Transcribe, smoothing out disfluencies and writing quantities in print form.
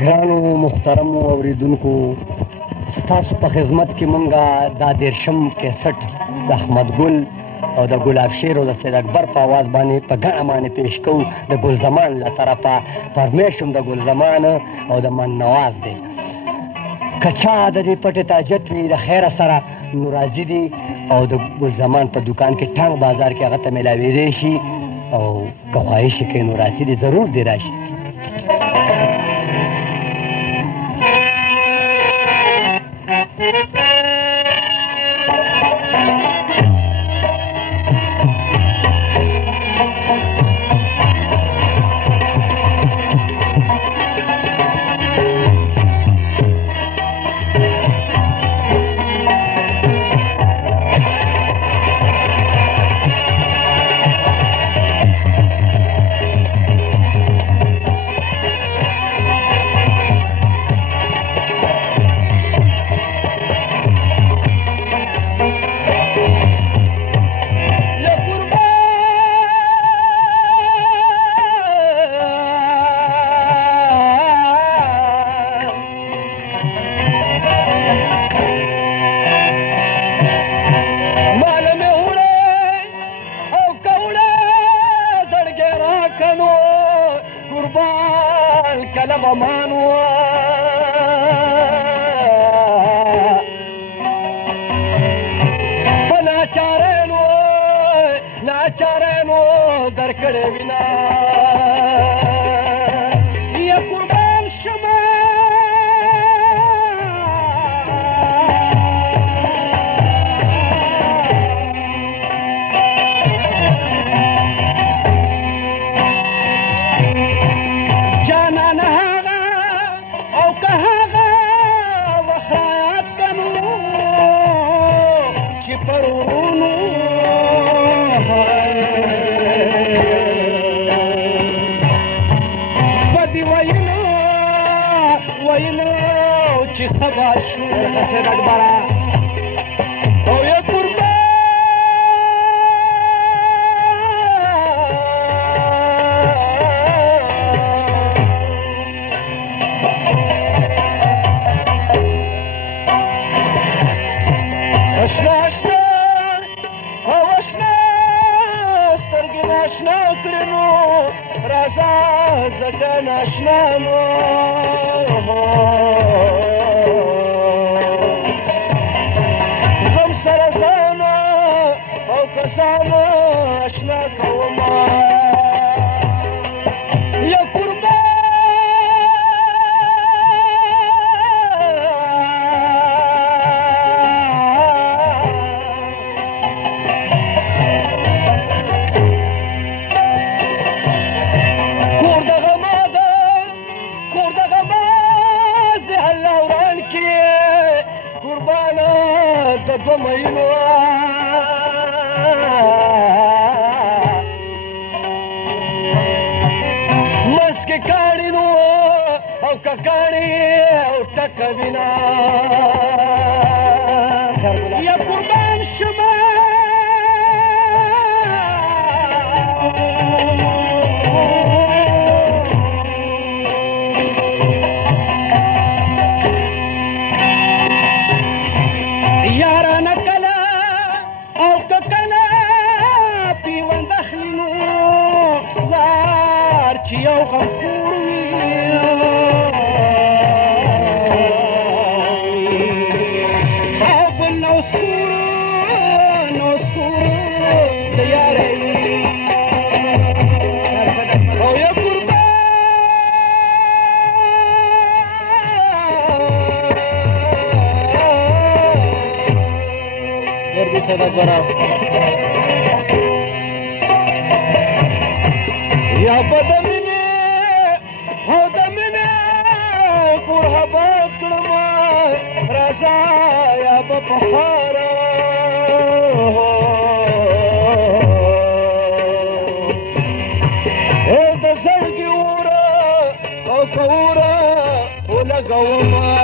ګرانو محترمو اوریدونکو، ستاسو په خدمت کې مونږه دا 13 کیسټ د احمد ګل او د ګلاب شیر او د سید اکبر په آواز باندې په ګڼه باندې پیش کوو. د ګل زمان له طرفه فرمیش هم د ګل زمان او د من نواز دی. که چا د دې پټې تاجت وي د خیره سره نو راځي دي او د ګل زمان په دوکان کې ټانګ بازار کې هغه ته میلاویدی شي، او که خواهش یې کوي نو راځي دي، ضرور دې راشي. او کوره ولګوم